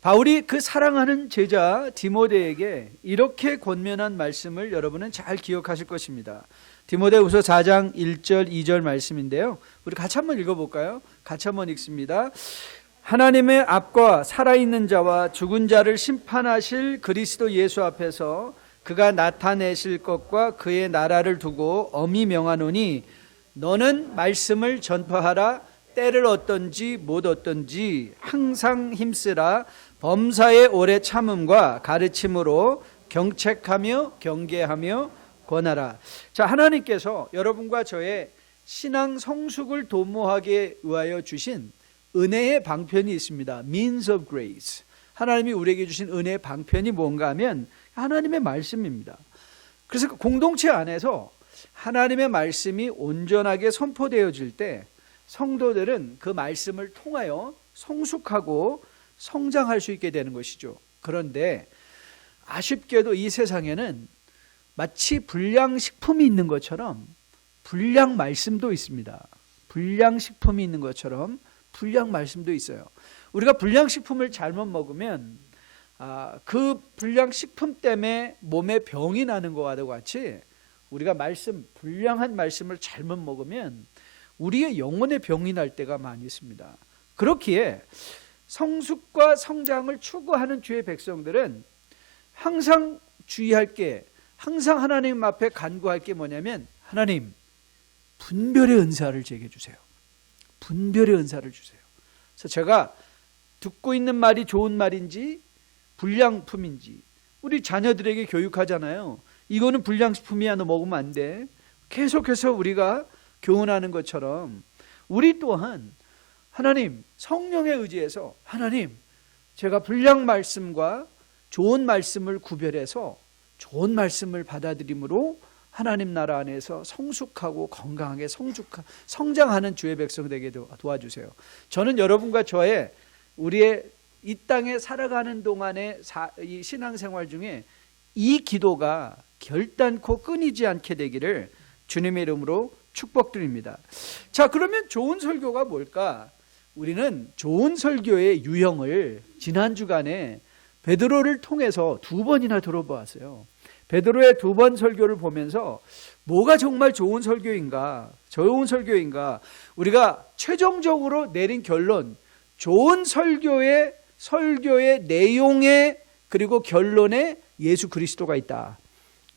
바울이 그 사랑하는 제자 디모데에게 이렇게 권면한 말씀을 여러분은 잘 기억하실 것입니다. 디모데후서 4장 1절 2절 말씀인데요, 우리 같이 한번 읽어볼까요? 같이 한번 읽습니다. 하나님의 앞과 살아있는 자와 죽은 자를 심판하실 그리스도 예수 앞에서 그가 나타내실 것과 그의 나라를 두고 엄히 명하노니 너는 말씀을 전파하라. 때를 얻든지 못 얻든지 항상 힘쓰라. 범사의 오래 참음과 가르침으로 경책하며 경계하며 권하라. 자, 하나님께서 여러분과 저의 신앙 성숙을 도모하기 위하여 주신 은혜의 방편이 있습니다. Means of grace. 하나님이 우리에게 주신 은혜의 방편이 뭔가 하면 하나님의 말씀입니다. 그래서 공동체 안에서 하나님의 말씀이 온전하게 선포되어질 때 성도들은 그 말씀을 통하여 성숙하고 성장할 수 있게 되는 것이죠. 그런데 아쉽게도 이 세상에는 마치 불량식품이 있는 것처럼 불량 말씀도 있습니다. 불량식품이 있는 것처럼 불량 말씀도 있어요. 우리가 불량식품을 잘못 먹으면 그 불량식품 때문에 몸에 병이 나는 것과 같이 우리가 불량한 말씀을 잘못 먹으면 우리의 영혼의 병이 날 때가 많이 있습니다. 그렇기에 성숙과 성장을 추구하는 주의 백성들은 항상 주의할 게, 항상 하나님 앞에 간구할 게 뭐냐면, 하나님 분별의 은사를 제게 주세요. 분별의 은사를 주세요. 그래서 제가 듣고 있는 말이 좋은 말인지 불량품인지 우리 자녀들에게 교육하잖아요. 이거는 불량식품이야, 너 먹으면 안 돼. 계속해서 우리가 교훈하는 것처럼 우리 또한 하나님 성령에 의지해서, 하나님 제가 불량 말씀과 좋은 말씀을 구별해서 좋은 말씀을 받아들임으로 하나님 나라 안에서 성숙하고 건강하게 성장하는 주의 백성 되게 도와주세요. 저는 여러분과 우리의 이 땅에 살아가는 동안의 이 신앙생활 중에 이 기도가 결단코 끊이지 않게 되기를 주님의 이름으로 축복드립니다. 자, 그러면 좋은 설교가 뭘까? 우리는 좋은 설교의 유형을 지난 주간에 베드로를 통해서 2번이나 들어보았어요. 베드로의 2번 설교를 보면서 뭐가 정말 좋은 설교인가, 좋은 설교인가, 우리가 최종적으로 내린 결론, 좋은 설교의 내용에 그리고 결론에 예수 그리스도가 있다.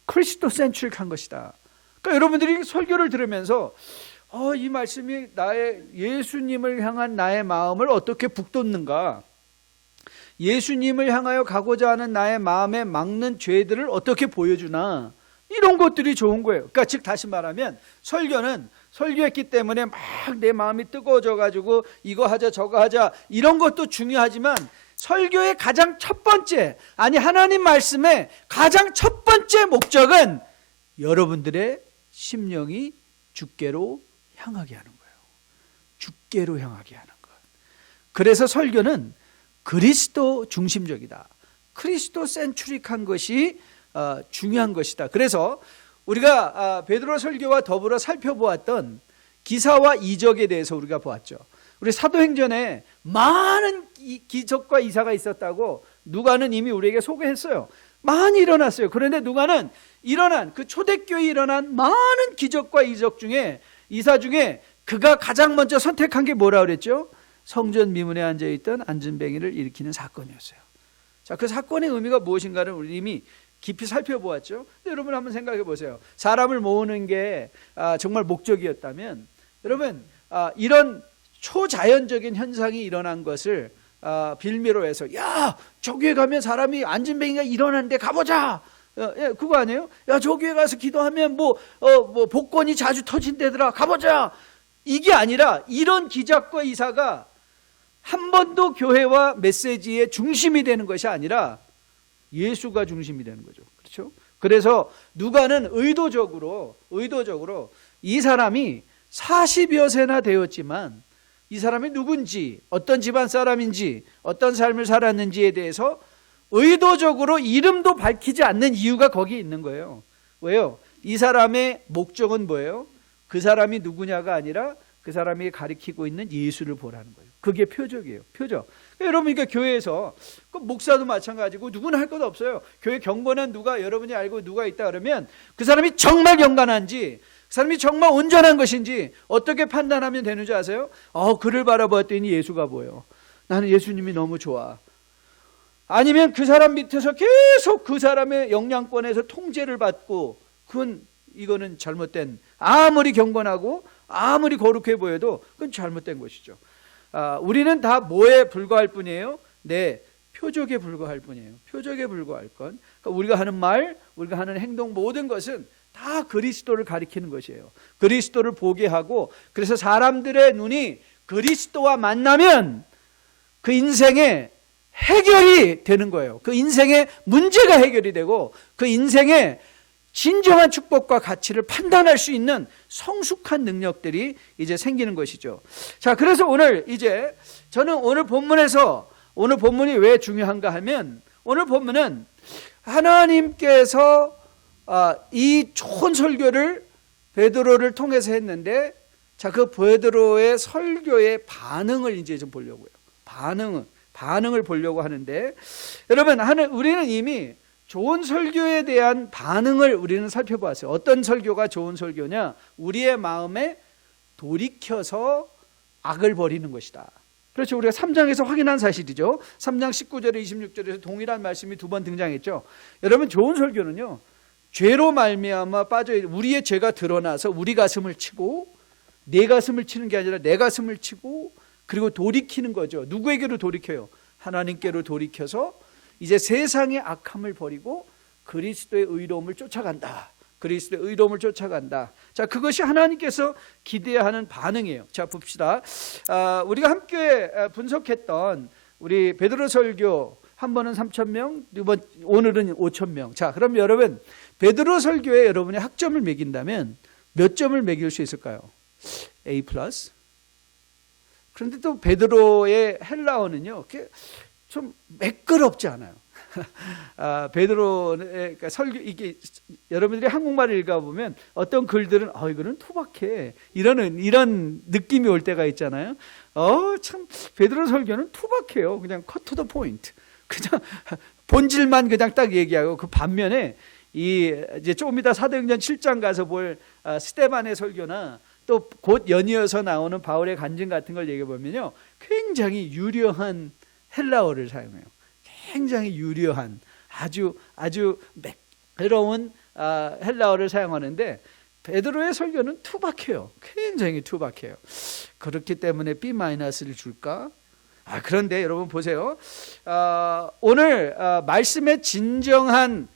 크리스도 센트릭한 것이다. 그러니까 여러분들이 설교를 들으면서 이 말씀이 예수님을 향한 나의 마음을 어떻게 북돋는가, 예수님을 향하여 가고자 하는 나의 마음에 막는 죄들을 어떻게 보여주나, 이런 것들이 좋은 거예요. 그러니까 즉 다시 말하면 설교는 설교했기 때문에 막 내 마음이 뜨거워져 가지고 이거 하자 저거 하자 이런 것도 중요하지만 설교의 가장 첫 번째, 하나님 말씀의 가장 첫 번째 목적은 여러분들의 심령이 주께로 향하게 하는 거예요. 주께로 향하게 하는 것. 그래서 설교는 그리스도 중심적이다. 크리스도 센트릭한 것이 중요한 것이다. 그래서 우리가 베드로 설교와 더불어 살펴보았던 기사와 이적에 대해서 우리가 보았죠. 우리 사도행전에 많은 기적과 이사가 있었다고 누가는 이미 우리에게 소개했어요. 많이 일어났어요. 그런데 누가는 그 초대교회에 일어난 많은 기적과 이사 중에 그가 가장 먼저 선택한 게 뭐라 그랬죠? 성전 미문에 앉아있던 안진뱅이를 일으키는 사건이었어요. 자, 그 사건의 의미가 무엇인가를 우리 이미 깊이 살펴보았죠. 근데 여러분 한번 생각해 보세요. 사람을 모으는 게 정말 목적이었다면, 여러분 이런 초자연적인 현상이 일어난 것을 빌미로 해서, 야, 저기에 가면 사람이 안진뱅이가 일어나는데 가보자. 그거 아니에요? 야, 저기에 가서 기도하면 복권이 자주 터진대더라. 가보자. 이게 아니라, 이런 기적과 이사가 한 번도 교회와 메시지의 중심이 되는 것이 아니라 예수가 중심이 되는 거죠. 그렇죠? 그래서 누가는 의도적으로 이 사람이 40여 세나 되었지만 이 사람이 누군지, 어떤 집안 사람인지, 어떤 삶을 살았는지에 대해서 의도적으로 이름도 밝히지 않는 이유가 거기 있는 거예요. 왜요? 이 사람의 목적은 뭐예요? 그 사람이 누구냐가 아니라 그 사람이 가리키고 있는 예수를 보라는 거예요. 그게 표적이에요. 표적. 여러분, 그러니까 교회에서 목사도 마찬가지고 누구나 할 것 없어요. 교회 경건한 누가 여러분이 알고 누가 있다 그러면 그 사람이 정말 경건한지, 그 사람이 정말 온전한 것인지 어떻게 판단하면 되는 줄 아세요? 그를 바라보았더니 예수가 보여. 나는 예수님이 너무 좋아. 아니면 그 사람 밑에서 계속 그 사람의 영향권에서 통제를 받고, 이거는 잘못된, 아무리 경건하고 아무리 거룩해 보여도 그건 잘못된 것이죠. 우리는 다 뭐에 불과할 뿐이에요? 표적에 불과할 뿐이에요. 표적에 불과할 건. 그러니까 우리가 하는 말, 우리가 하는 행동, 모든 것은 다 그리스도를 가리키는 것이에요. 그리스도를 보게 하고, 그래서 사람들의 눈이 그리스도와 만나면 그 인생의 해결이 되는 거예요. 그 인생의 문제가 해결이 되고, 그 인생의 진정한 축복과 가치를 판단할 수 있는 성숙한 능력들이 이제 생기는 것이죠. 자, 그래서 저는 오늘 본문이 왜 중요한가 하면, 오늘 본문은 하나님께서 이 좋은 설교를 베드로를 통해서 했는데, 자, 그 베드로의 설교의 반응을 이제 좀 보려고요. 반응을 보려고 하는데, 여러분, 우리는 이미 좋은 설교에 대한 반응을 우리는 살펴보았어요. 어떤 설교가 좋은 설교냐? 우리의 마음에 돌이켜서 악을 버리는 것이다. 그렇죠. 우리가 3장에서 확인한 사실이죠. 3장 19절에 26절에서 동일한 말씀이 2번 등장했죠. 여러분, 좋은 설교는요, 죄로 말미암아 우리의 죄가 드러나서 우리 가슴을 치고, 내 가슴을 치는 게 아니라 내 가슴을 치고, 그리고 돌이키는 거죠. 누구에게로 돌이켜요? 하나님께로 돌이켜서 이제 세상의 악함을 버리고 그리스도의 의로움을 쫓아간다. 그리스도의 의로움을 쫓아간다. 자, 그것이 하나님께서 기대하는 반응이에요. 자, 봅시다. 우리가 함께 분석했던 우리 베드로 설교, 한 번은 3,000명, 오늘은 5,000명. 자, 그럼 여러분, 베드로 설교에 여러분이 학점을 매긴다면 몇 점을 매길 수 있을까요? A+. 그런데 또 베드로의 헬라어는요, 좀 매끄럽지 않아요. 베드로의 설교, 이게 여러분들이 한국말을 읽어보면 어떤 글들은 이거는 투박해, 이런 느낌이 올 때가 있잖아요. 참 베드로 설교는 투박해요. 그냥 cut to the point, 그냥 본질만 그냥 딱 얘기하고, 그 반면에 이제 조금 이따 사도행전 7장 가서 볼 스데반의 설교나 또 곧 연이어서 나오는 바울의 간증 같은 걸 얘기해 보면요, 굉장히 유려한 헬라어를 사용해요. 굉장히 유려한, 아주 매끄러운 헬라어를 사용하는데, 베드로의 설교는 투박해요. 굉장히 투박해요. 그렇기 때문에 B-를 줄까? 그런데 여러분 보세요. 오늘 말씀의 진정한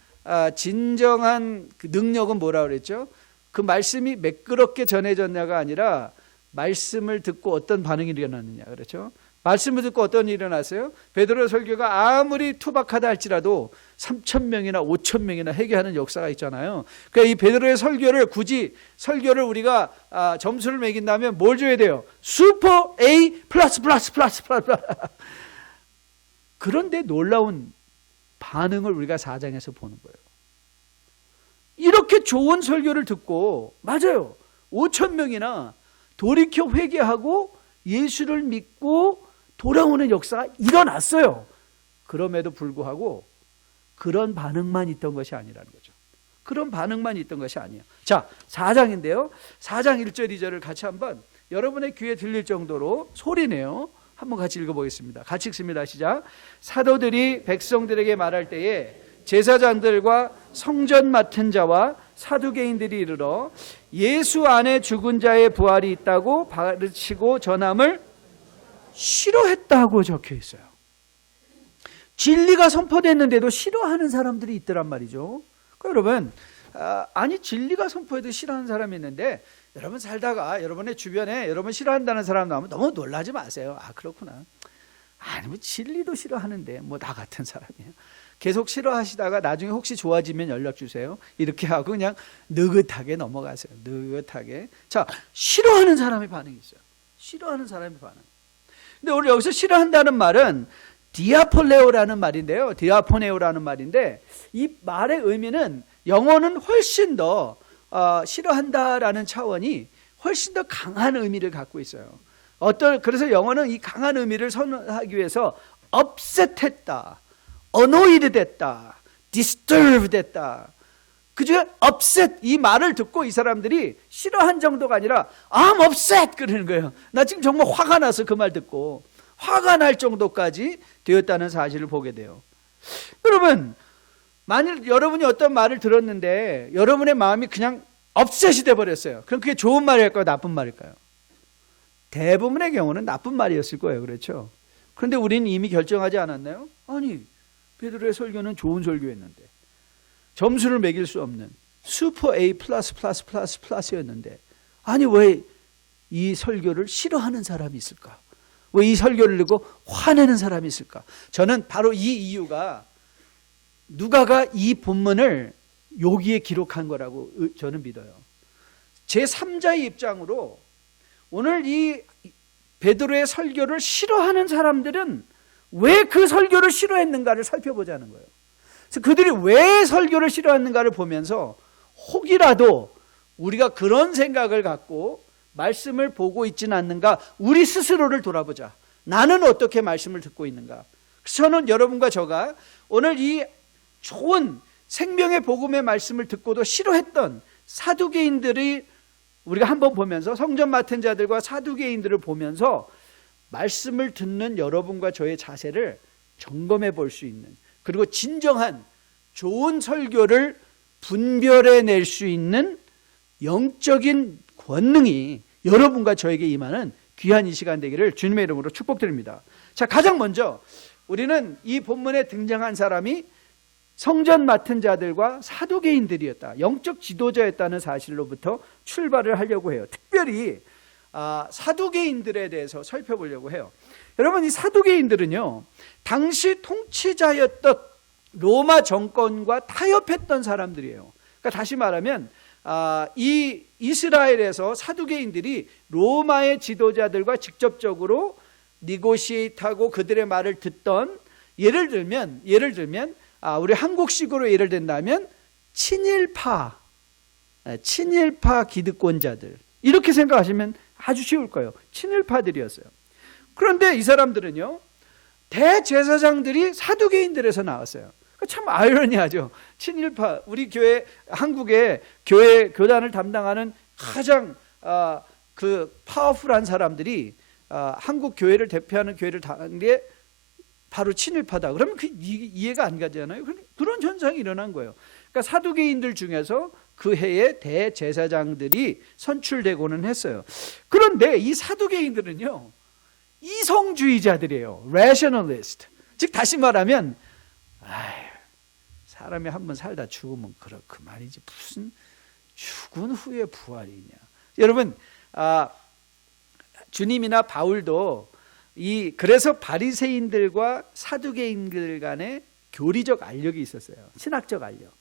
그 능력은 뭐라고 그랬죠? 그 말씀이 매끄럽게 전해졌냐가 아니라 말씀을 듣고 어떤 반응이 일어났느냐, 그렇죠? 말씀을 듣고 어떤 일이 일어났어요? 베드로의 설교가 아무리 투박하다 할지라도 3,000명이나 5,000명이나 회개하는 역사가 있잖아요. 그러니까 이 베드로의 굳이 설교를 우리가 점수를 매긴다면 뭘 줘야 돼요? 슈퍼 A+++++. 그런데 놀라운 반응을 우리가 4장에서 보는 거예요. 이렇게 좋은 설교를 듣고, 맞아요, 5,000명이나 돌이켜 회개하고 예수를 믿고 돌아오는 역사가 일어났어요. 그럼에도 불구하고 그런 반응만 있던 것이 아니라는 거죠. 그런 반응만 있던 것이 아니에요. 자, 4장인데요. 4장 1절 2절을 같이 한번 여러분의 귀에 들릴 정도로 소리내요. 한번 같이 읽어보겠습니다. 같이 읽습니다. 시작. 사도들이 백성들에게 말할 때에 제사장들과 성전 맡은 자와 사두개인들이 이르러 예수 안에 죽은 자의 부활이 있다고 가르치고 전함을 싫어했다고 적혀 있어요. 진리가 선포됐는데도 싫어하는 사람들이 있더란 말이죠. 여러분, 진리가 선포해도 싫어하는 사람이 있는데, 여러분 살다가 여러분의 주변에 여러분 싫어한다는 사람 나오면 너무 놀라지 마세요. 그렇구나. 뭐 진리도 싫어하는데 뭐 나 같은 사람이에요. 계속 싫어하시다가 나중에 혹시 좋아지면 연락 주세요. 이렇게 하고 그냥 느긋하게 넘어가세요. 느긋하게. 자, 싫어하는 사람의 반응이 있어요. 싫어하는 사람의 반응. 근데 우리 여기서 싫어한다는 말은 디아폴레오라는 말인데요. 디아포네오라는 말인데, 이 말의 의미는 영어는 훨씬 더 싫어한다라는 차원이 훨씬 더 강한 의미를 갖고 있어요. 그래서 영어는 이 강한 의미를 선언하기 위해서 upset했다, annoyed 됐다, disturbed 됐다. 그중에 upset 이 말을 듣고 이 사람들이 싫어한 정도가 아니라 I'm upset 그러는 거예요. 나 지금 정말 화가 나서 그 말 듣고 화가 날 정도까지 되었다는 사실을 보게 돼요. 여러분, 만일 여러분이 어떤 말을 들었는데 여러분의 마음이 그냥 upset이 돼버렸어요. 그럼 그게 좋은 말일까요? 나쁜 말일까요? 대부분의 경우는 나쁜 말이었을 거예요. 그렇죠? 그런데 우리는 이미 결정하지 않았나요? 아니, 베드로의 설교는 좋은 설교였는데, 점수를 매길 수 없는 슈퍼 A 플러스였는데, 아니 왜 이 설교를 싫어하는 사람이 있을까? 왜 이 설교를 듣고 화내는 사람이 있을까? 저는 바로 이 이유가 누가가 이 본문을 여기에 기록한 거라고 저는 믿어요. 제3자의 입장으로 오늘 이 베드로의 설교를 싫어하는 사람들은 왜 그 설교를 싫어했는가를 살펴보자는 거예요. 그래서 그들이 왜 설교를 싫어했는가를 보면서 혹이라도 우리가 그런 생각을 갖고 말씀을 보고 있지는 않는가, 우리 스스로를 돌아보자. 나는 어떻게 말씀을 듣고 있는가. 그래서 저는 여러분과 저가 오늘 이 좋은 생명의 복음의 말씀을 듣고도 싫어했던 사두개인들이 우리가 한번 보면서, 성전 맡은 자들과 사두개인들을 보면서 말씀을 듣는 여러분과 저의 자세를 점검해 볼 수 있는, 그리고 진정한 좋은 설교를 분별해낼 수 있는 영적인 권능이 여러분과 저에게 임하는 귀한 이 시간 되기를 주님의 이름으로 축복드립니다. 자, 가장 먼저 우리는 이 본문에 등장한 사람이 성전 맡은 자들과 사두개인들이었다, 영적 지도자였다는 사실로부터 출발을 하려고 해요. 특별히 사두개인들에 대해서 살펴보려고 해요. 여러분, 이 사두개인들은요, 당시 통치자였던 로마 정권과 타협했던 사람들이에요. 그러니까 다시 말하면 이 이스라엘에서 사두개인들이 로마의 지도자들과 직접적으로 니고시에이트하고 그들의 말을 듣던, 예를 들면 우리 한국식으로 예를 든다면 친일파 기득권자들, 이렇게 생각하시면 아주 쉬울 거예요. 친일파들이었어요. 그런데 이 사람들은요, 대제사장들이 사두개인들에서 나왔어요. 참 아이러니하죠. 친일파, 우리 교회, 한국의 교단을 담당하는 가장 그 파워풀한 사람들이 한국 교회를 대표하는 교회를 다는 게 바로 친일파다. 그러면 그 이해가 안 가잖아요. 그런 현상이 일어난 거예요. 그러니까 사두개인들 중에서 그 해에 대제사장들이 선출되고는 했어요. 그런데 이 사두개인들은요, 이성주의자들이에요. rationalist. 즉 다시 말하면 사람이 한번 살다 죽으면 그렇고 말이지, 무슨 죽은 후에 부활이냐. 여러분, 주님이나 바울도 그래서 바리새인들과 사두개인들 간에 교리적 알력이 있었어요. 신학적 알력.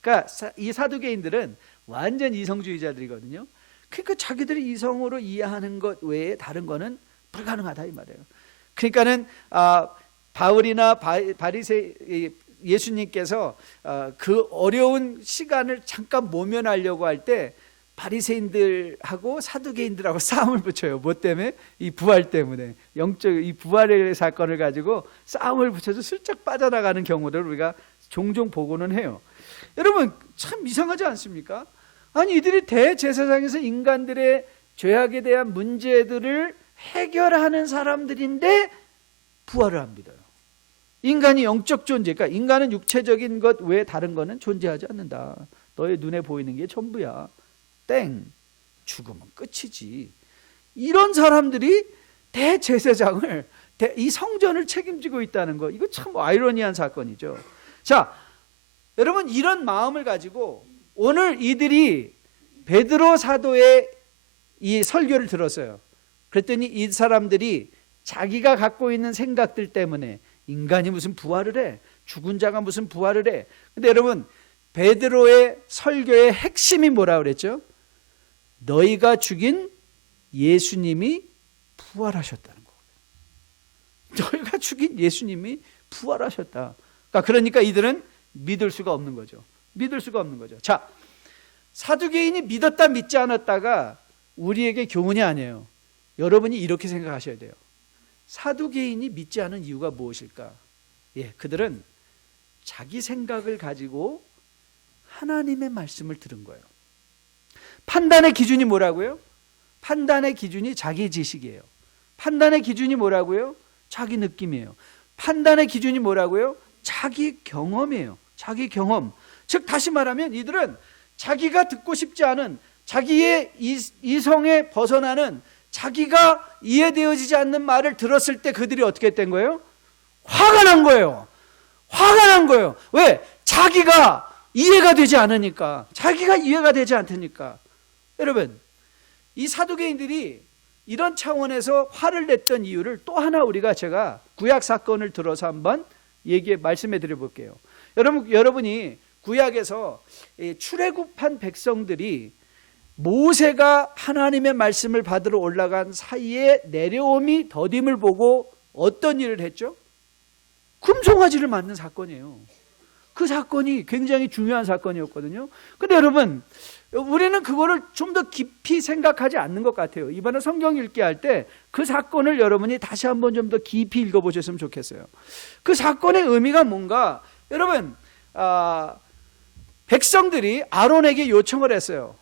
그러니까 이 사두개인들은 완전 이성주의자들이거든요. 그러니까 자기들이 이성으로 이해하는 것 외에 다른 거는 불가능하다 이 말이에요. 그러니까는 바울이나 예수님께서 그 어려운 시간을 잠깐 모면하려고 할 때 바리새인들하고 사두개인들하고 싸움을 붙여요. 뭐 때문에? 이 부활 때문에. 영적 이 부활의 사건을 가지고 싸움을 붙여서 슬쩍 빠져나가는 경우를 우리가 종종 보고는 해요. 여러분, 참 이상하지 않습니까? 아니, 이들이 대제사장에서 인간들의 죄악에 대한 문제들을 해결하는 사람들인데 부활을 안 믿어요. 인간이 영적 존재, 그러니까 인간은 육체적인 것 외에 다른 거는 존재하지 않는다. 너의 눈에 보이는 게 전부야. 땡. 죽으면 끝이지. 이런 사람들이 대제사장을, 이 성전을 책임지고 있다는 거, 이거 참 아이러니한 사건이죠. 자, 여러분, 이런 마음을 가지고 오늘 이들이 베드로 사도의 이 설교를 들었어요. 그랬더니 이 사람들이 자기가 갖고 있는 생각들 때문에 인간이 무슨 부활을 해, 죽은 자가 무슨 부활을 해. 근데 여러분, 베드로의 설교의 핵심이 뭐라 그랬죠? 너희가 죽인 예수님이 부활하셨다는 거예요. 너희가 죽인 예수님이 부활하셨다. 그러니까 이들은 믿을 수가 없는 거죠. 믿을 수가 없는 거죠. 자, 사두개인이 믿었다 믿지 않았다가 우리에게 교훈이 아니에요. 여러분이 이렇게 생각하셔야 돼요. 사두개인이 믿지 않은 이유가 무엇일까? 그들은 자기 생각을 가지고 하나님의 말씀을 들은 거예요. 판단의 기준이 뭐라고요? 판단의 기준이 자기 지식이에요. 판단의 기준이 뭐라고요? 자기 느낌이에요. 판단의 기준이 뭐라고요? 자기 경험이에요. 자기 경험. 즉 다시 말하면 이들은 자기가 듣고 싶지 않은, 자기의 이성에 벗어나는, 자기가 이해되어지지 않는 말을 들었을 때 그들이 어떻게 된 거예요? 화가 난 거예요. 화가 난 거예요. 왜? 자기가 이해가 되지 않으니까. 자기가 이해가 되지 않으니까. 여러분, 이 사두개인들이 이런 차원에서 화를 냈던 이유를 또 하나 제가 구약 사건을 들어서 한번 말씀해 드려 볼게요. 여러분이 구약에서 출애굽한 백성들이 모세가 하나님의 말씀을 받으러 올라간 사이에 내려옴이 더딤을 보고 어떤 일을 했죠? 금송아지를 맞는 사건이에요. 그 사건이 굉장히 중요한 사건이었거든요. 근데 여러분, 우리는 그거를 좀 더 깊이 생각하지 않는 것 같아요. 이번에 성경 읽기 할 때 그 사건을 여러분이 다시 한번 좀 더 깊이 읽어보셨으면 좋겠어요. 그 사건의 의미가 뭔가, 여러분, 백성들이 아론에게 요청을 했어요.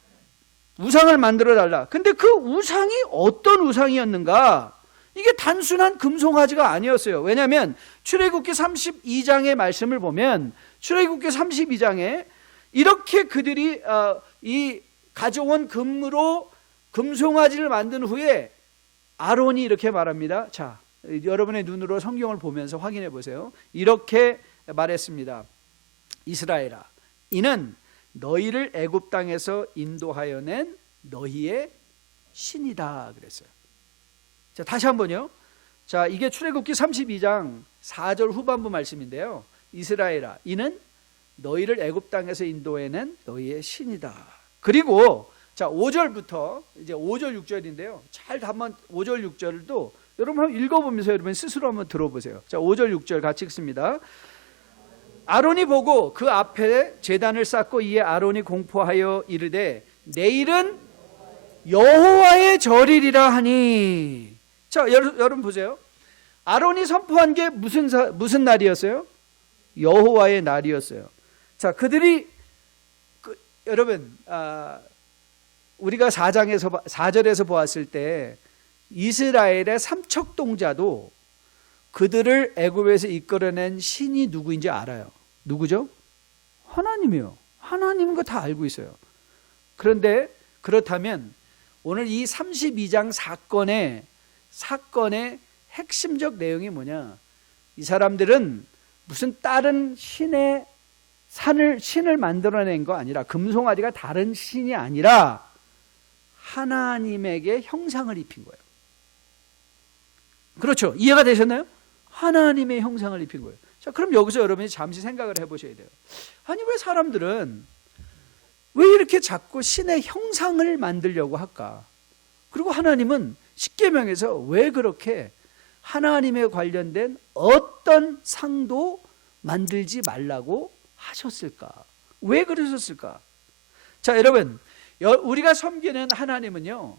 우상을 만들어 달라. 근데 그 우상이 어떤 우상이었는가? 이게 단순한 금송아지가 아니었어요. 왜냐하면 출애굽기 32장의 말씀을 보면, 출애굽기 32장에 이렇게 그들이 이 가져온 금으로 금송아지를 만든 후에 아론이 이렇게 말합니다. 자, 여러분의 눈으로 성경을 보면서 확인해 보세요. 이렇게 말했습니다. 이스라엘아, 이는 너희를 애굽 땅에서 인도하여 낸 너희의 신이다 그랬어요. 자, 다시 한번요. 자, 이게 출애굽기 32장 4절 후반부 말씀인데요. 이스라엘아, 이는 너희를 애굽 땅에서 인도해낸 너희의 신이다. 그리고 자, 5절부터 이제 5절 6절인데요. 잘 한번 5절 6절도 여러분 한번 읽어보면서 여러분 스스로 한번 들어보세요. 자, 5절 6절 같이 읽습니다. 아론이 보고 그 앞에 제단을 쌓고 이에 아론이 공포하여 이르되 내일은 여호와의 절이리라 하니. 자, 여러분 보세요. 아론이 선포한 게 무슨 날이었어요? 여호와의 날이었어요. 자, 그들이 여러분, 우리가 4절에서 보았을 때 이스라엘의 삼척동자도 그들을 애굽에서 이끌어낸 신이 누구인지 알아요. 누구죠? 하나님이요. 하나님인 거 다 알고 있어요. 그런데 그렇다면 오늘 이 32장 사건의 핵심적 내용이 뭐냐? 이 사람들은 무슨 다른 신을 만들어낸 거 아니라, 금송아지가 다른 신이 아니라 하나님에게 형상을 입힌 거예요. 그렇죠? 이해가 되셨나요? 하나님의 형상을 입힌 거예요. 자, 그럼 여기서 여러분이 잠시 생각을 해보셔야 돼요. 아니, 왜 사람들은 왜 이렇게 자꾸 신의 형상을 만들려고 할까? 그리고 하나님은 십계명에서 왜 그렇게 하나님에 관련된 어떤 상도 만들지 말라고 하셨을까? 왜 그러셨을까? 자, 여러분, 우리가 섬기는 하나님은요,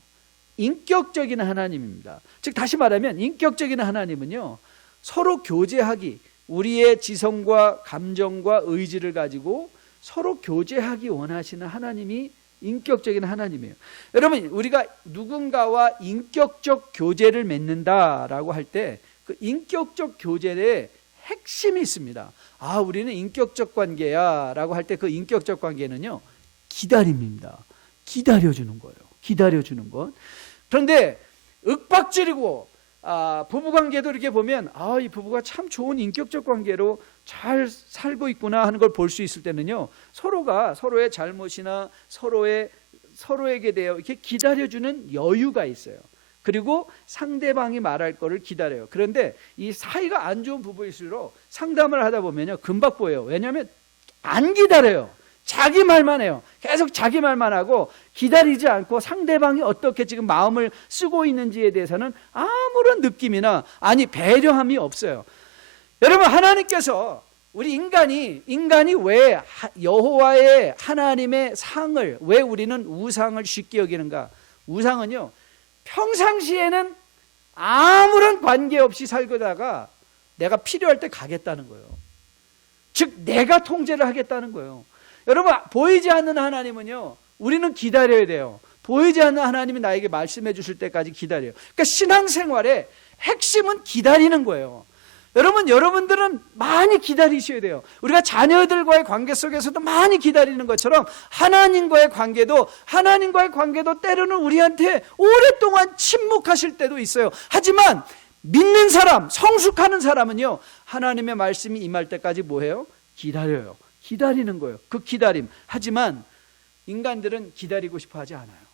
인격적인 하나님입니다. 즉 다시 말하면 인격적인 하나님은요, 서로 교제하기, 우리의 지성과 감정과 의지를 가지고 서로 교제하기 원하시는 하나님이 인격적인 하나님이에요. 여러분, 우리가 누군가와 인격적 교제를 맺는다라고 할 때 그 인격적 교제에 핵심이 있습니다. 아, 우리는 인격적 관계야 라고 할 때 그 인격적 관계는요, 기다림입니다. 기다려주는 거예요. 기다려주는 것. 그런데 윽박지르고 부부관계도 이렇게 보면 이 부부가 참 좋은 인격적 관계로 잘 살고 있구나 하는 걸 볼 수 있을 때는요, 서로가 서로의 잘못이나 서로에게 대해 이렇게 기다려주는 여유가 있어요. 그리고 상대방이 말할 거를 기다려요. 그런데 이 사이가 안 좋은 부부일수록 상담을 하다 보면요, 금방 보여요. 왜냐하면 안 기다려요. 자기 말만 해요. 계속 자기 말만 하고 기다리지 않고 상대방이 어떻게 지금 마음을 쓰고 있는지에 대해서는 아무런 느낌이나 배려함이 없어요. 여러분, 하나님께서 우리 인간이 왜 여호와의 하나님의 상을, 왜 우리는 우상을 쉽게 여기는가? 우상은요, 평상시에는 아무런 관계없이 살다가 내가 필요할 때 가겠다는 거예요. 즉 내가 통제를 하겠다는 거예요. 여러분, 보이지 않는 하나님은요, 우리는 기다려야 돼요. 보이지 않는 하나님이 나에게 말씀해 주실 때까지 기다려요. 그러니까 신앙생활의 핵심은 기다리는 거예요. 여러분들은 많이 기다리셔야 돼요. 우리가 자녀들과의 관계 속에서도 많이 기다리는 것처럼 하나님과의 관계도 때로는 우리한테 오랫동안 침묵하실 때도 있어요. 하지만 믿는 사람, 성숙하는 사람은요, 하나님의 말씀이 임할 때까지 뭐해요? 기다려요. 기다리는 거예요. 그 기다림. 하지만 인간들은 기다리고 싶어 하지 않아요.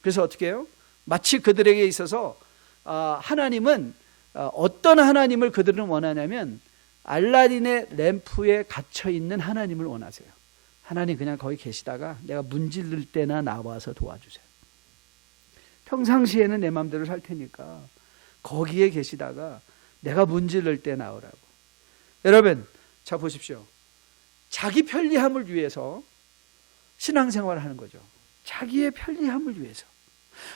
그래서 어떻게 해요? 마치 그들에게 있어서 하나님은 어떤 하나님을 그들은 원하냐면 알라딘의 램프에 갇혀있는 하나님을 원하세요. 하나님 그냥 거기 계시다가 내가 문지를 때나 나와서 도와주세요. 평상시에는 내 마음대로 살 테니까 거기에 계시다가 내가 문지를 때 나오라고. 여러분, 자 보십시오. 자기 편리함을 위해서 신앙생활을 하는 거죠. 자기의 편리함을 위해서.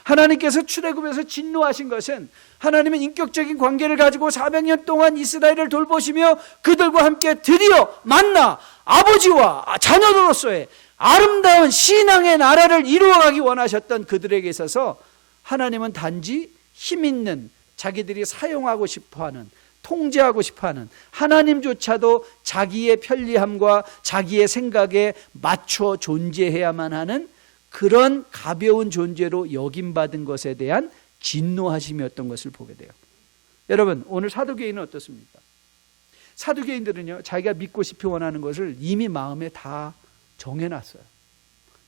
하나님께서 출애굽에서 진노하신 것은 하나님은 인격적인 관계를 가지고 400년 동안 이스라엘을 돌보시며 그들과 함께 드디어 만나 아버지와 자녀로서의 아름다운 신앙의 나라를 이루어가기 원하셨던 그들에게 있어서 하나님은 단지 힘있는, 자기들이 사용하고 싶어하는, 통제하고 싶어하는 하나님조차도 자기의 편리함과 자기의 생각에 맞춰 존재해야만 하는 그런 가벼운 존재로 여김받은 것에 대한 진노하심이었던 것을 보게 돼요. 여러분, 오늘 사두개인은 어떻습니까? 사두개인들은요, 자기가 믿고 싶이 원하는 것을 이미 마음에 다 정해놨어요.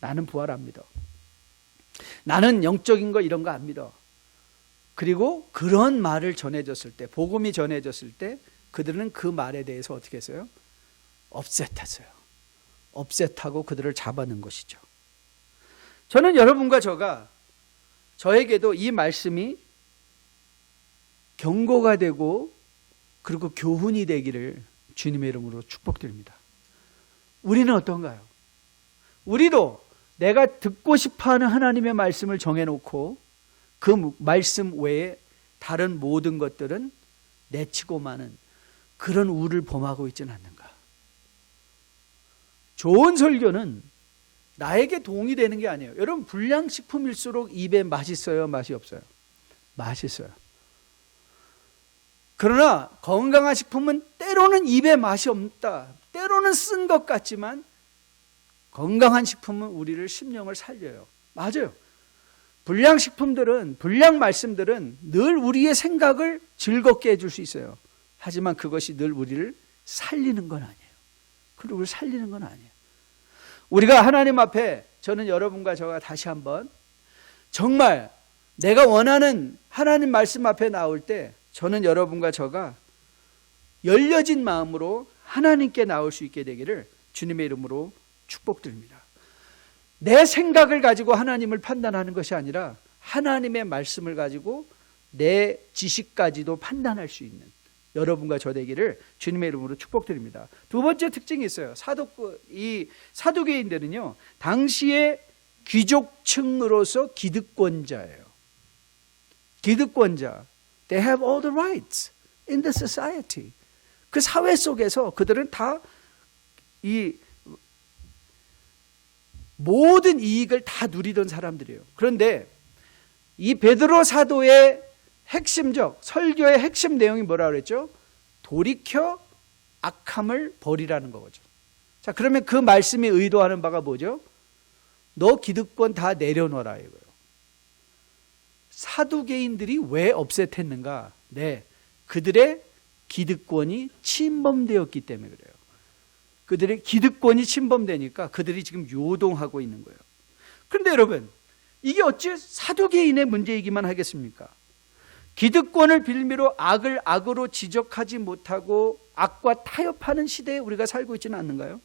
나는 부활 안 믿어. 나는 영적인 거 이런 거 안 믿어. 그리고 그런 말을 전해졌을 때, 복음이 전해졌을 때 그들은 그 말에 대해서 어떻게 했어요? 업셋했어요. 업셋하고 그들을 잡아넣은 것이죠. 저는 여러분과 저에게도 이 말씀이 경고가 되고 그리고 교훈이 되기를 주님의 이름으로 축복드립니다. 우리는 어떤가요? 우리도 내가 듣고 싶어하는 하나님의 말씀을 정해놓고 그 말씀 외에 다른 모든 것들은 내치고 마는 그런 우를 범하고 있지는 않는가? 좋은 설교는 나에게 도움이 되는 게 아니에요. 여러분, 불량식품일수록 입에 맛있어요? 맛이 없어요? 맛있어요. 그러나 건강한 식품은 때로는 입에 맛이 없다. 때로는 쓴 것 같지만 건강한 식품은 우리를 심령을 살려요. 맞아요. 불량식품들은, 불량 말씀들은 늘 우리의 생각을 즐겁게 해줄 수 있어요. 하지만 그것이 늘 우리를 살리는 건 아니에요. 그리고 우리를 살리는 건 아니에요. 우리가 하나님 앞에, 저는 여러분과 저가 다시 한번 정말 내가 원하는 하나님 말씀 앞에 나올 때 저는 여러분과 저가 열려진 마음으로 하나님께 나올 수 있게 되기를 주님의 이름으로 축복드립니다. 내 생각을 가지고 하나님을 판단하는 것이 아니라 하나님의 말씀을 가지고 내 지식까지도 판단할 수 있는 여러분과 저 되기를 주님의 이름으로 축복드립니다. 두 번째 특징이 있어요. 이 사두개인들은요, 당시의 귀족층으로서 기득권자예요. 기득권자. They have all the rights in the society. 그 사회 속에서 그들은 다 이 모든 이익을 다 누리던 사람들이에요. 그런데 이 베드로 사도의 핵심적 설교의 핵심 내용이 뭐라고 그랬죠? 돌이켜 악함을 버리라는 거죠. 자, 그러면 그 말씀이 의도하는 바가 뭐죠? 너 기득권 다 내려놓아라 이거예요. 사두개인들이 왜 업셋했는가? 네, 그들의 기득권이 침범되었기 때문에 그래요. 그들의 기득권이 침범되니까 그들이 지금 요동하고 있는 거예요. 그런데 여러분, 이게 어찌 사두개인의 문제이기만 하겠습니까? 기득권을 빌미로 악을 악으로 지적하지 못하고 악과 타협하는 시대에 우리가 살고 있지는 않는가요?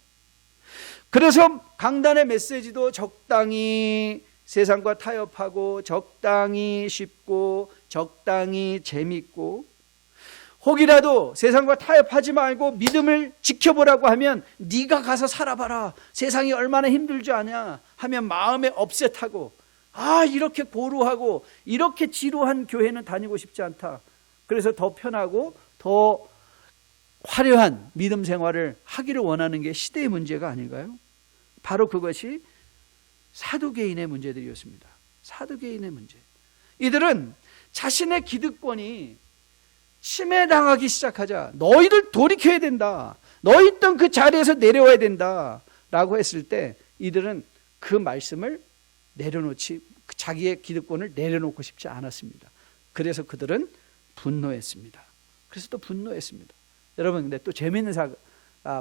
그래서 강단의 메시지도 적당히 세상과 타협하고 적당히 쉽고 적당히 재밌고, 혹이라도 세상과 타협하지 말고 믿음을 지켜보라고 하면 네가 가서 살아봐라, 세상이 얼마나 힘들지 않냐 하면 마음에 업셋하고 이렇게 고루하고 이렇게 지루한 교회는 다니고 싶지 않다. 그래서 더 편하고 더 화려한 믿음 생활을 하기를 원하는 게 시대의 문제가 아닐까요? 바로 그것이 사두개인의 문제들이었습니다. 사두개인의 문제. 이들은 자신의 기득권이 침해당하기 시작하자 너희들 돌이켜야 된다. 너희 있던 그 자리에서 내려와야 된다. 라고 했을 때 이들은 그 말씀을 내려놓지, 자기의 기득권을 내려놓고 싶지 않았습니다. 그래서 그들은 분노했습니다. 그래서 또 분노했습니다. 여러분, 근데 또 재미있는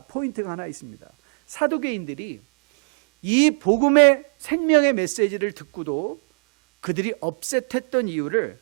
포인트가 하나 있습니다. 사두개인들이 이 복음의 생명의 메시지를 듣고도 그들이 업셋했던 이유를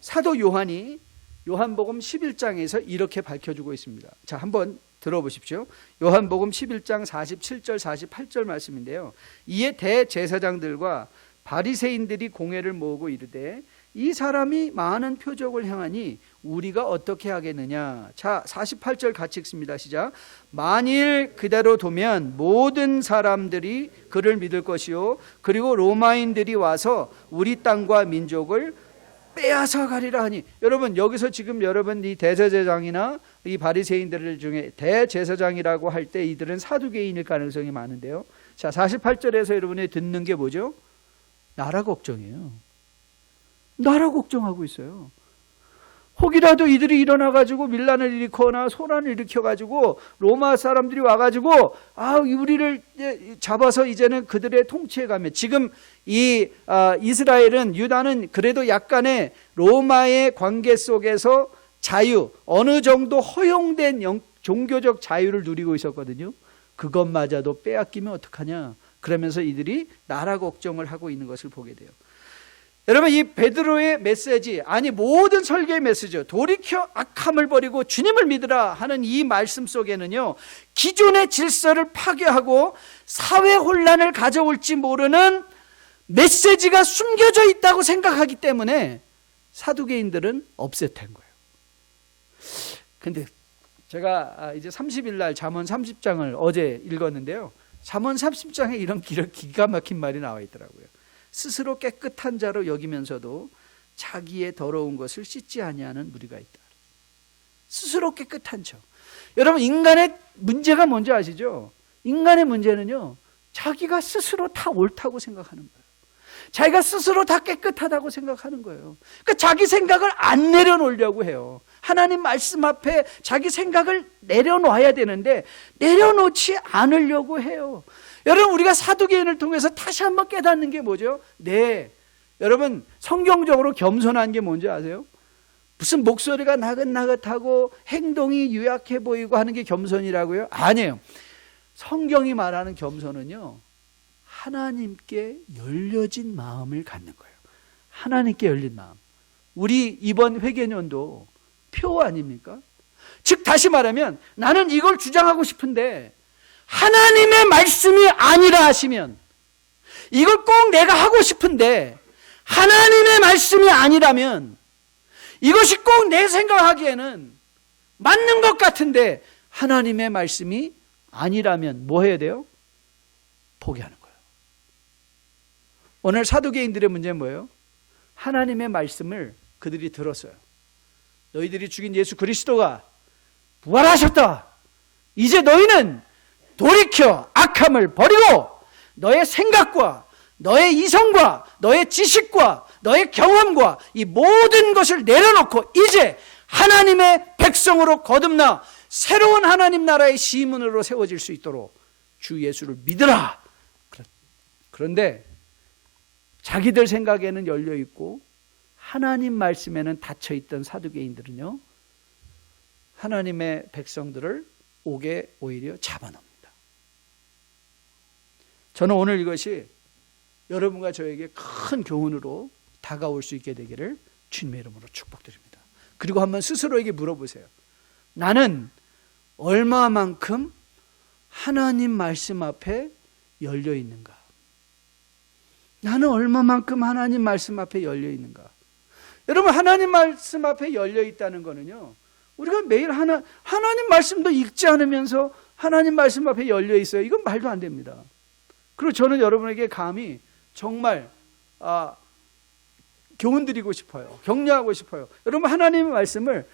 사도 요한이 요한복음 11장에서 이렇게 밝혀주고 있습니다. 자, 한번 들어보십시오. 요한복음 11장 47절 48절 말씀인데요. 이에 대제사장들과 바리새인들이 공회를 모으고 이르되 이 사람이 많은 표적을 행하니 우리가 어떻게 하겠느냐. 자, 48절 같이 읽습니다. 시작. 만일 그대로 두면 모든 사람들이 그를 믿을 것이요 그리고 로마인들이 와서 우리 땅과 민족을 빼앗아 가리라 하니. 여러분, 여기서 지금 여러분 이 대제사장이나 이 바리새인들 중에 대제사장이라고 할 때 이들은 사두개인일 가능성이 많은데요. 자, 48절에서 여러분이 듣는 게 뭐죠? 나라 걱정이에요. 나라 걱정하고 있어요. 혹이라도 이들이 일어나가지고 밀란을 일으키거나 소란을 일으켜가지고 로마 사람들이 와가지고 우리를 잡아서 이제는 그들의 통치에 가면, 지금 이 이스라엘은, 유다는 그래도 약간의 로마의 관계 속에서 자유, 어느 정도 허용된 종교적 자유를 누리고 있었거든요. 그것마저도 빼앗기면 어떡하냐. 그러면서 이들이 나라 걱정을 하고 있는 것을 보게 돼요. 여러분, 이 베드로의 메시지, 아니 모든 설교의 메시지, 돌이켜 악함을 버리고 주님을 믿으라 하는 이 말씀 속에는요, 기존의 질서를 파괴하고 사회 혼란을 가져올지 모르는 메시지가 숨겨져 있다고 생각하기 때문에 사두개인들은 업셋한 거예요. 근데 제가 이제 30일 날 잠언 30장을 어제 읽었는데요, 잠언 30장에 이런 기가 막힌 말이 나와 있더라고요. 스스로 깨끗한 자로 여기면서도 자기의 더러운 것을 씻지 아니하는 무리가 있다. 스스로 깨끗한 척. 여러분, 인간의 문제가 뭔지 아시죠? 인간의 문제는요, 자기가 스스로 다 옳다고 생각하는 거예요. 자기가 스스로 다 깨끗하다고 생각하는 거예요. 그러니까 자기 생각을 안 내려놓으려고 해요. 하나님 말씀 앞에 자기 생각을 내려놓아야 되는데 내려놓지 않으려고 해요. 여러분, 우리가 사두개인을 통해서 다시 한번 깨닫는 게 뭐죠? 여러분, 성경적으로 겸손한 게 뭔지 아세요? 무슨 목소리가 나긋나긋하고 행동이 유약해 보이고 하는 게 겸손이라고요? 아니에요. 성경이 말하는 겸손은요, 하나님께 열려진 마음을 갖는 거예요. 하나님께 열린 마음. 우리 이번 회개년도 표 아닙니까? 즉 다시 말하면 나는 이걸 주장하고 싶은데 하나님의 말씀이 아니라 하시면, 이걸 꼭 내가 하고 싶은데 하나님의 말씀이 아니라면, 이것이 꼭 내 생각하기에는 맞는 것 같은데 하나님의 말씀이 아니라면 뭐 해야 돼요? 포기하는 거예요. 오늘 사두개인들의 문제는 뭐예요? 하나님의 말씀을 그들이 들었어요. 너희들이 죽인 예수 그리스도가 부활하셨다. 이제 너희는 돌이켜 악함을 버리고 너의 생각과 너의 이성과 너의 지식과 너의 경험과 이 모든 것을 내려놓고 이제 하나님의 백성으로 거듭나 새로운 하나님 나라의 시민으로 세워질 수 있도록 주 예수를 믿으라. 그런데 자기들 생각에는 열려있고 하나님 말씀에는 닫혀있던 사두개인들은요, 하나님의 백성들을 옥에 오히려 잡아놉니다. 저는 오늘 이것이 여러분과 저에게 큰 교훈으로 다가올 수 있게 되기를 주님의 이름으로 축복드립니다. 그리고 한번 스스로에게 물어보세요. 나는 얼마만큼 하나님 말씀 앞에 열려 있는가? 나는 얼마만큼 하나님 말씀 앞에 열려 있는가? 여러분, 하나님 말씀 앞에 열려 있다는 거는요, 우리가 매일 하나님 말씀도 읽지 않으면서 하나님 말씀 앞에 열려 있어요. 이건 말도 안 됩니다. 그리고 저는 여러분에게 감히 정말 교훈드리고 싶어요. 격려하고 싶어요. 여러분, 하나님의 말씀을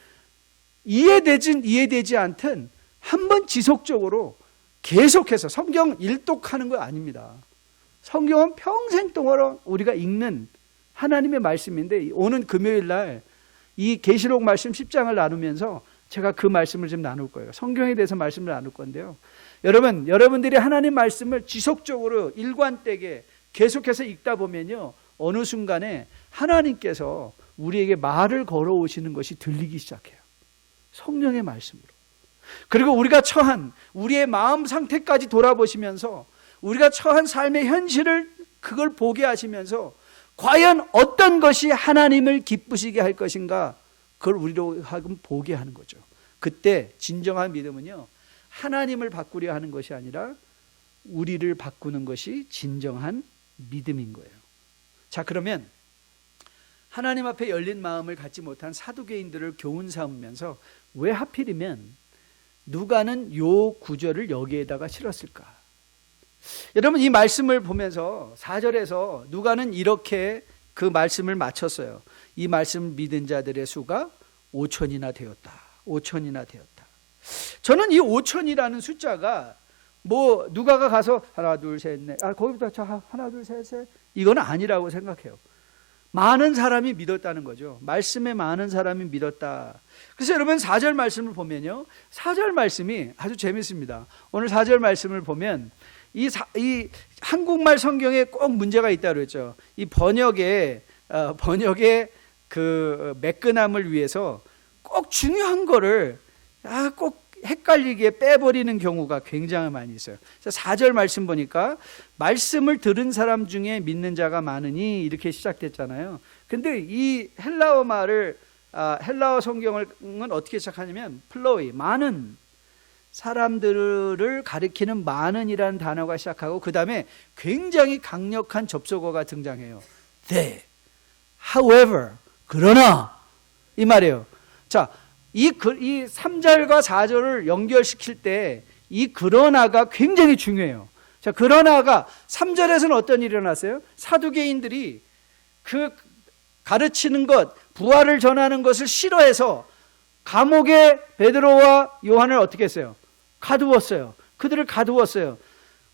이해되지 않든 한번 지속적으로 계속해서 성경 일독하는 거 아닙니다. 성경은 평생 동안 우리가 읽는 하나님의 말씀인데, 오는 금요일 날 이 계시록 말씀 10장을 나누면서 제가 그 말씀을 좀 나눌 거예요. 성경에 대해서 말씀을 나눌 건데요. 여러분들이 하나님 말씀을 지속적으로 일관되게 계속해서 읽다 보면요, 어느 순간에 하나님께서 우리에게 말을 걸어오시는 것이 들리기 시작해요. 성령의 말씀으로. 그리고 우리가 처한 우리의 마음 상태까지 돌아보시면서 우리가 처한 삶의 현실을 그걸 보게 하시면서 과연 어떤 것이 하나님을 기쁘시게 할 것인가, 그걸 우리로 하여금 보게 하는 거죠. 그때 진정한 믿음은요, 하나님을 바꾸려 하는 것이 아니라 우리를 바꾸는 것이 진정한 믿음인 거예요. 자, 그러면 하나님 앞에 열린 마음을 갖지 못한 사두개인들을 교훈 삼으면서 왜 하필이면 누가는 요 구절을 여기에다가 실었을까? 여러분, 이 말씀을 보면서 4절에서 누가는 이렇게 그 말씀을 마쳤어요. 이 말씀 믿은 자들의 수가 5천이나 되었다. 5천이나 되었다. 저는 이 5천이라는 숫자가 뭐 누가가 가서 하나 둘 셋 넷, 거기부터 저 하나 둘 셋 셋, 이건 아니라고 생각해요. 많은 사람이 믿었다는 거죠. 말씀에 많은 사람이 믿었다. 그래서 여러분 4절 말씀을 보면요, 4절 말씀이 아주 재밌습니다. 오늘 4절 말씀을 보면 이 한국말 성경에 꼭 문제가 있다고 그랬죠. 이 번역의 그 매끈함을 위해서 꼭 중요한 거를 꼭 헷갈리게 빼버리는 경우가 굉장히 많이 있어요. 4절 말씀 보니까 말씀을 들은 사람 중에 믿는 자가 많으니 이렇게 시작됐잖아요. 근데 이 헬라어 말을 헬라어 성경은 어떻게 시작하냐면 플로이, 많은 사람들을 가리키는 많은이라는 단어가 시작하고 그 다음에 굉장히 강력한 접속어가 등장해요. They, however, 그러나, 이 말이에요. 자, 이 3절과 4절을 연결시킬 때 이 그러나가 굉장히 중요해요. 자, 그러나가 3절에서는 어떤 일이 일어났어요? 사두개인들이 그 가르치는 것, 부활을 전하는 것을 싫어해서 감옥에 베드로와 요한을 어떻게 했어요? 가두었어요. 그들을 가두었어요.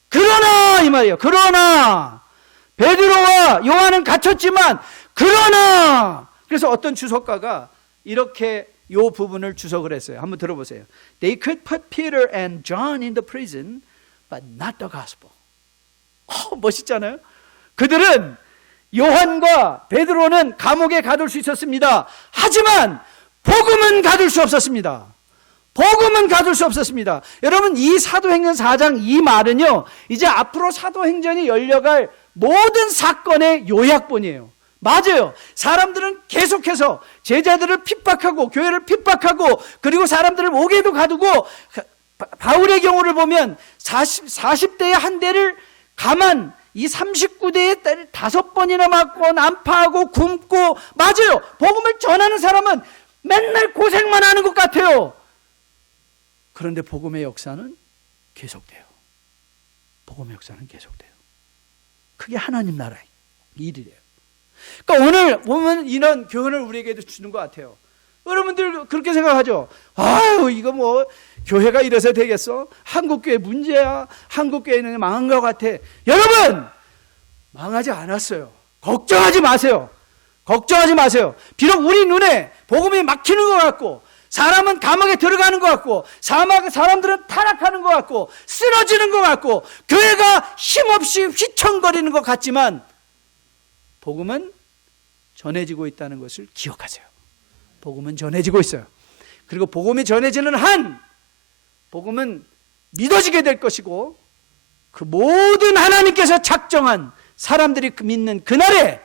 그러나, 이 말이에요. 그러나 베드로와 요한은 갇혔지만 그러나, 그래서 어떤 주석가가 이렇게 요 부분을 주석을 했어요. 한번 들어보세요. They could put Peter and John in the prison, but not the gospel. 멋있잖아요. 그들은 요한과 베드로는 감옥에 가둘 수 있었습니다. 하지만 복음은 가둘 수 없었습니다. 복음은 가둘 수 없었습니다. 여러분, 이 사도행전 4장 이 말은요, 이제 앞으로 사도행전이 열려갈 모든 사건의 요약본이에요. 맞아요. 사람들은 계속해서 제자들을 핍박하고 교회를 핍박하고 그리고 사람들을 옥에도 가두고, 바울의 경우를 보면 40대의 한 대를 가만, 이 39대의 때를 5번이나 맞고 난파하고 굶고, 맞아요. 복음을 전하는 사람은 맨날 고생만 하는 것 같아요. 그런데 복음의 역사는 계속돼요. 복음의 역사는 계속돼요. 그게 하나님 나라의 일이래요. 그러니까 오늘 보면 이런 교훈을 우리에게도 주는 것 같아요. 여러분들 그렇게 생각하죠? 아유, 이거 뭐 교회가 이래서 되겠어? 한국교회 문제야. 한국교회는 망한 것 같아. 여러분, 망하지 않았어요. 걱정하지 마세요. 걱정하지 마세요. 비록 우리 눈에 복음이 막히는 것 같고, 사람은 감옥에 들어가는 것 같고, 사람들은 타락하는 것 같고, 쓰러지는 것 같고, 교회가 힘없이 휘청거리는 것 같지만 복음은 전해지고 있다는 것을 기억하세요. 복음은 전해지고 있어요. 그리고 복음이 전해지는 한 복음은 믿어지게 될 것이고, 그 모든 하나님께서 작정한 사람들이 믿는 그날에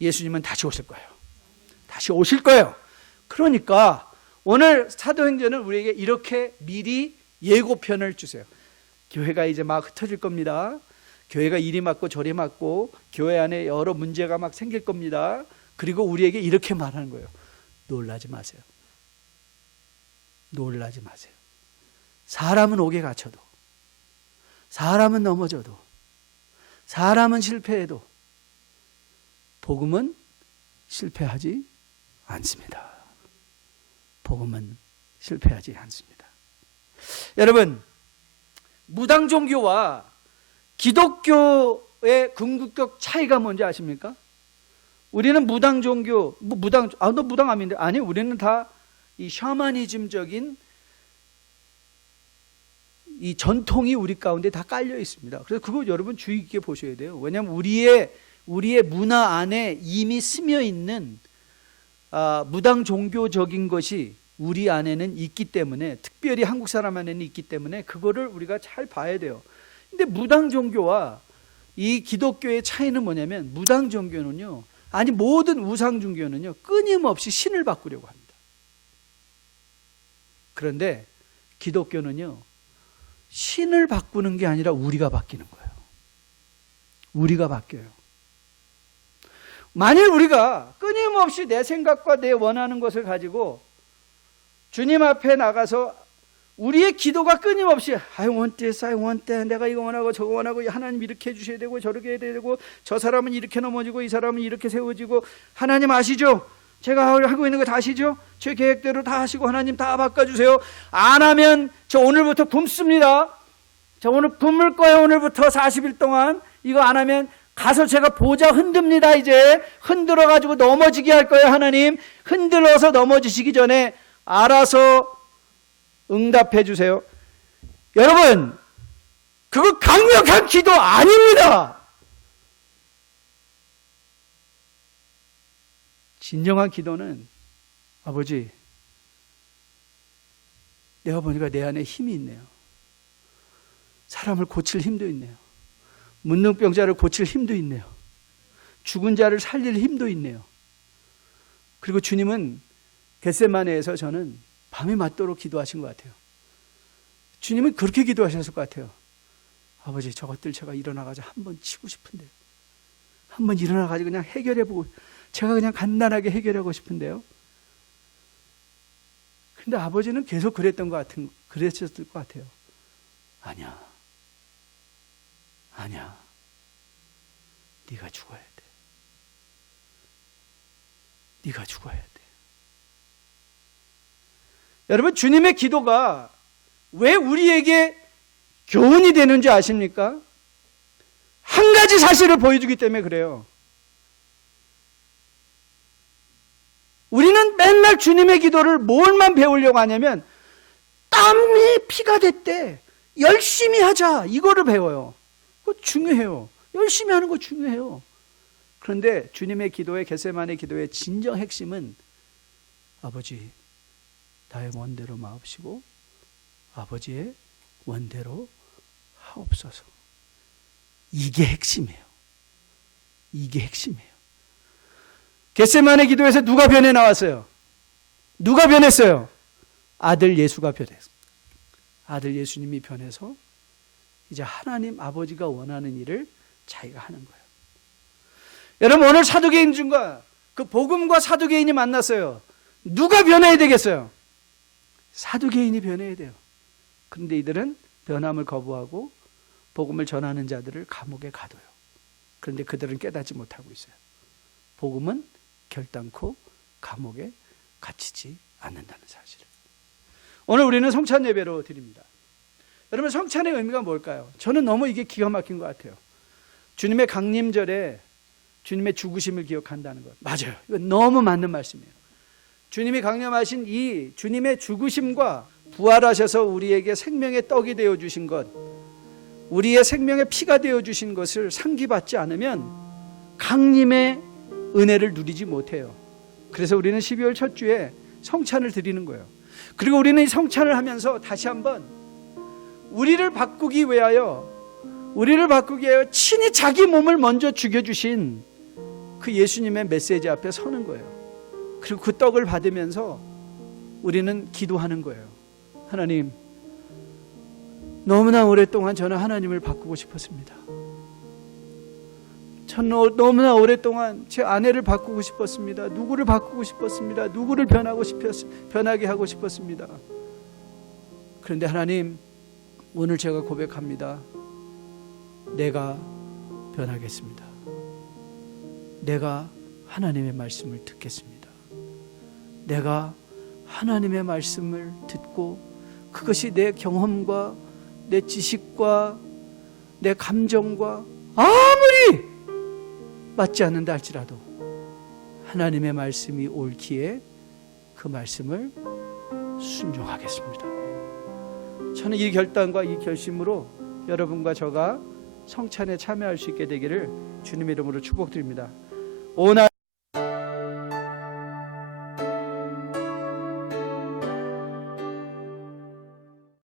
예수님은 다시 오실 거예요. 다시 오실 거예요. 그러니까 오늘 사도행전은 우리에게 이렇게 미리 예고편을 주세요. 교회가 이제 막 흩어질 겁니다. 교회가 이리 맞고 저리 맞고 교회 안에 여러 문제가 막 생길 겁니다. 그리고 우리에게 이렇게 말하는 거예요. 놀라지 마세요. 놀라지 마세요. 사람은 옥에 갇혀도, 사람은 넘어져도, 사람은 실패해도 복음은 실패하지 않습니다. 복음은 실패하지 않습니다. 여러분, 무당 종교와 기독교의 궁극적 차이가 뭔지 아십니까? 우리는 무당 종교, 너 무당 아닌데? 아니, 우리는 다 이 샤머니즘적인 이 전통이 우리 가운데 다 깔려 있습니다. 그래서 그거 여러분 주의 깊게 보셔야 돼요. 왜냐하면 우리의 문화 안에 이미 스며 있는 무당 종교적인 것이 우리 안에는 있기 때문에, 특별히 한국 사람 안에는 있기 때문에 그거를 우리가 잘 봐야 돼요. 근데 무당 종교와 이 기독교의 차이는 뭐냐면, 무당 종교는요, 아니 모든 우상 종교는요, 끊임없이 신을 바꾸려고 합니다. 그런데 기독교는요, 신을 바꾸는 게 아니라 우리가 바뀌는 거예요. 우리가 바뀌어요. 만일 우리가 끊임없이 내 생각과 내 원하는 것을 가지고 주님 앞에 나가서 우리의 기도가 끊임없이 I want this, I want that, 내가 이거 원하고 저거 원하고, 하나님 이렇게 해주셔야 되고 저렇게 해야 되고, 저 사람은 이렇게 넘어지고 이 사람은 이렇게 세워지고, 하나님 아시죠? 제가 하고 있는 거 다 아시죠? 제 계획대로 다 하시고 하나님 다 바꿔주세요. 안 하면 저 오늘부터 굶습니다. 저 오늘 굶을 거예요. 오늘부터 40일 동안. 이거 안 하면 가서 제가 보자 흔듭니다. 이제 흔들어가지고 넘어지게 할 거예요. 하나님 흔들어서 넘어지시기 전에 알아서 응답해 주세요. 여러분, 그거 강력한 기도 아닙니다. 진정한 기도는, 아버지, 내가 보니까 내 안에 힘이 있네요. 사람을 고칠 힘도 있네요. 문둥병자를 고칠 힘도 있네요. 죽은 자를 살릴 힘도 있네요. 그리고 주님은 겟세마네에서 저는 밤이 맞도록 기도하신 것 같아요. 주님은 그렇게 기도하셨을 것 같아요. 아버지, 저것들 제가 일어나가지고 한번 치고 싶은데, 한번 일어나가지고 그냥 해결해보고, 제가 그냥 간단하게 해결하고 싶은데요. 근데 아버지는 계속 그랬던 것 같은, 그랬었을 것 같아요. 아니야. 네가 죽어야 돼. 네가 죽어야 돼. 여러분, 주님의 기도가 왜 우리에게 교훈이 되는지 아십니까? 한 가지 사실을 보여주기 때문에 그래요. 우리는 맨날 주님의 기도를 뭘만 배우려고 하냐면, 땀이 피가 됐대, 열심히 하자, 이거를 배워요. 그거 중요해요. 열심히 하는 거 중요해요. 그런데 주님의 기도의, 겟세마네 기도의 진정 핵심은, 아버지, 나의 원대로 마옵시고 아버지의 원대로 하옵소서. 이게 핵심이에요. 이게 핵심이에요. 겟세마네 기도에서 누가 변해 나왔어요? 누가 변했어요? 아들 예수가 변했어요. 아들 예수님이 변해서 이제 하나님 아버지가 원하는 일을 자기가 하는 거예요. 여러분, 오늘 사두개인 중과 그 복음과 사두개인이 만났어요. 누가 변해야 되겠어요? 사두개인이 변해야 돼요. 그런데 이들은 변함을 거부하고 복음을 전하는 자들을 감옥에 가둬요. 그런데 그들은 깨닫지 못하고 있어요. 복음은 결단코 감옥에 갇히지 않는다는 사실을. 오늘 우리는 성찬 예배로 드립니다. 여러분, 성찬의 의미가 뭘까요? 저는 너무 이게 기가 막힌 것 같아요. 주님의 강림절에 주님의 죽으심을 기억한다는 것. 맞아요. 이건 너무 맞는 말씀이에요. 주님이 강림하신 이 주님의 죽으심과 부활하셔서 우리에게 생명의 떡이 되어주신 것, 우리의 생명의 피가 되어주신 것을 상기받지 않으면 강림의 은혜를 누리지 못해요. 그래서 우리는 12월 첫 주에 성찬을 드리는 거예요. 그리고 우리는 이 성찬을 하면서 다시 한번 우리를 바꾸기 위하여 친히 자기 몸을 먼저 죽여주신 그 예수님의 메시지 앞에 서는 거예요. 그리고 그 떡을 받으면서 우리는 기도하는 거예요. 하나님, 너무나 오랫동안 저는 하나님을 바꾸고 싶었습니다. 저는 너무나 오랫동안 제 아내를 바꾸고 싶었습니다. 누구를 바꾸고 싶었습니다. 누구를 변하게 하고 싶었습니다. 그런데 하나님, 오늘 제가 고백합니다. 내가 변하겠습니다. 내가 하나님의 말씀을 듣겠습니다. 내가 하나님의 말씀을 듣고 그것이 내 경험과 내 지식과 내 감정과 아무리 맞지 않는다 할지라도 하나님의 말씀이 옳기에 그 말씀을 순종하겠습니다. 저는 이 결단과 이 결심으로 여러분과 저가 성찬에 참여할 수 있게 되기를 주님의 이름으로 축복드립니다. 오늘